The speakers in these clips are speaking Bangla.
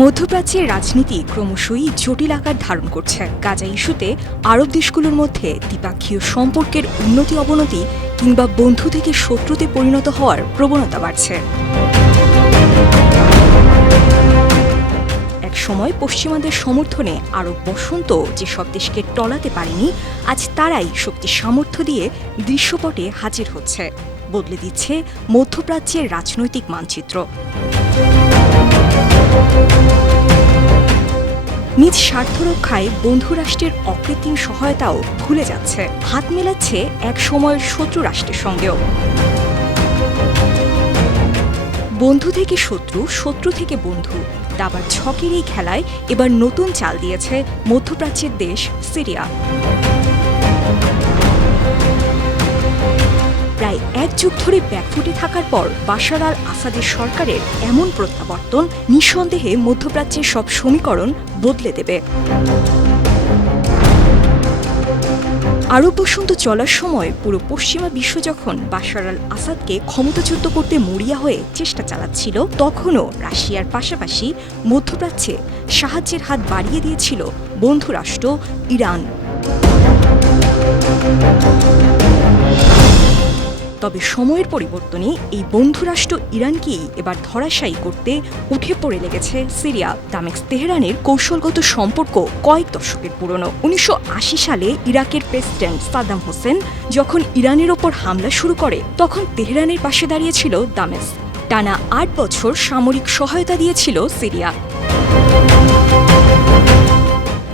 মধ্যপ্রাচ্যের রাজনীতি ক্রমশই জটিল আকার ধারণ করছে। গাজা ইস্যুতে আরব দেশগুলোর মধ্যে দ্বিপাক্ষীয় সম্পর্কের উন্নতি অবনতি কিংবা বন্ধু থেকে শত্রুতে পরিণত হওয়ার প্রবণতা বাড়ছে। এক সময় পশ্চিমাদের সমর্থনে আরব বসন্ত যেসব দেশকে টলাতে পারেনি, আজ তারাই শক্তি সামর্থ্য দিয়ে দৃশ্যপটে হাজির হচ্ছে, বদলে দিচ্ছে মধ্যপ্রাচ্যের রাজনৈতিক মানচিত্র। নিজ স্বার্থ রক্ষায় বন্ধু রাষ্ট্রের অকৃত্রিম সহায়তাও ভুলে যাচ্ছে, হাত মেলাচ্ছে এক সময়ের শত্রু রাষ্ট্রের সঙ্গেও। বন্ধু থেকে শত্রু, শত্রু থেকে বন্ধু, দাবার ছকের এই খেলায় এবার নতুন চাল দিয়েছে মধ্যপ্রাচ্যের দেশ সিরিয়া। প্রায় এক যুগ ধরে ব্যাকফুটে থাকার পর বাশার আল আসাদের সরকারের এমন প্রত্যাবর্তন নিঃসন্দেহে মধ্যপ্রাচ্যের সব সমীকরণ বদলে দেবে। আরব বসন্ত চলার সময় পুরো পশ্চিমা বিশ্ব যখন বাশার আল আসাদকে ক্ষমতাচ্যুত করতে মরিয়া হয়ে চেষ্টা চালাচ্ছিল, তখনও রাশিয়ার পাশাপাশি মধ্যপ্রাচ্যে সাহায্যের হাত বাড়িয়ে দিয়েছিল বন্ধুরাষ্ট্র ইরান। তবে সময়ের পরিবর্তনে এই বন্ধুরাষ্ট্র ইরানকেই এবার ধরাশায়ী করতে উঠে পড়ে লেগেছে সিরিয়া। দামেস্ক তেহরানের কৌশলগত সম্পর্ক কয়েক দশকের পুরনো। 1980 সালে ইরাকের প্রেসিডেন্ট সাদ্দাম হোসেন যখন ইরানের ওপর হামলা শুরু করে, তখন তেহরানের পাশে দাঁড়িয়েছিল দামেস্ক। টানা 8 বছর সামরিক সহায়তা দিয়েছিল সিরিয়া।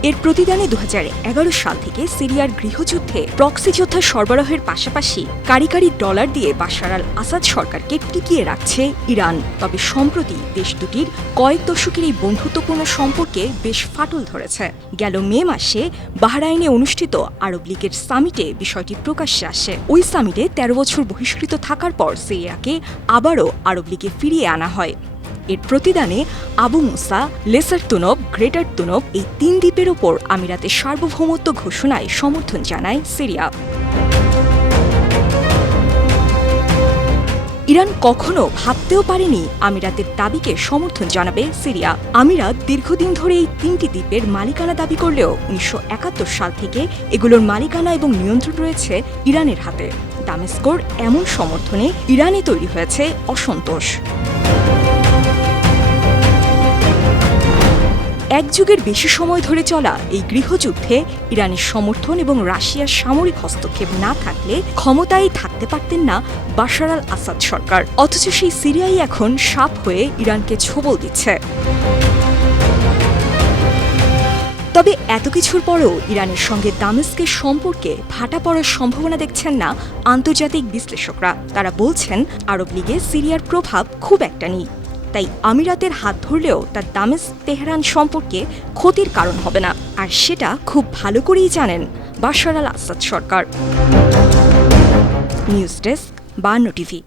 এর প্রতিদানে 2011 সাল থেকে সিরিয়ার গৃহযুদ্ধে প্রক্সি যোদ্ধা সরবরাহের পাশাপাশি কারিকারি ডলার দিয়ে বাশার আল আসাদ সরকারকে টিকিয়ে রাখছে ইরান। তবে সম্প্রতি দেশ দুটির কয়েক দশকের এই বন্ধুত্বপূর্ণ সম্পর্কে বেশ ফাটল ধরেছে। গেল মে মাসে বাহরাইনে অনুষ্ঠিত আরব লীগের সামিটে বিষয়টি প্রকাশ্যে আসে। ওই সামিটে 13 বছর বহিষ্কৃত থাকার পর সিরিয়াকে আবারও আরব লীগে ফিরিয়ে আনা হয়। এর প্রতিদানে আবু মুসা, লেসার তুনব, গ্রেটার তুনব এই 3 দ্বীপের ওপর আমিরাতের সার্বভৌমত্ব ঘোষণায় সমর্থন জানায় সিরিয়া। ইরান কখনো ভাবতেও পারেনি আমিরাতের দাবিকে সমর্থন জানাবে সিরিয়া। আমিরাত দীর্ঘদিন ধরে এই 3টি দ্বীপের মালিকানা দাবি করলেও 1971 সাল থেকে এগুলোর মালিকানা এবং নিয়ন্ত্রণ রয়েছে ইরানের হাতে। দামেস্কর এমন সমর্থনে ইরানে তৈরি হয়েছে অসন্তোষ। এক যুগের বেশি সময় ধরে চলা এই গৃহযুদ্ধে ইরানের সমর্থন এবং রাশিয়ার সামরিক হস্তক্ষেপ না থাকলে ক্ষমতায় থাকতে পারতেন না বাশার আল আসাদ সরকার। অথচ সেই সিরিয়াই এখন সাপ হয়ে ইরানকে ছোবল দিচ্ছে। তবে এত কিছুর পরও ইরানের সঙ্গে দামেস্কের সম্পর্কে ভাটা পড়ার সম্ভাবনা দেখছেন না আন্তর্জাতিক বিশ্লেষকরা। তারা বলছেন, আরব লীগে সিরিয়ার প্রভাব খুব একটা নেই, তাই আমিরাতের হাত ধরলেও তার দামেস্ক তেহরান সম্পর্কে ক্ষতির কারণ হবে না। আর সেটা খুব ভালো করেই জানেন বাশার আল আসাদ সরকার। News desk, 52 TV.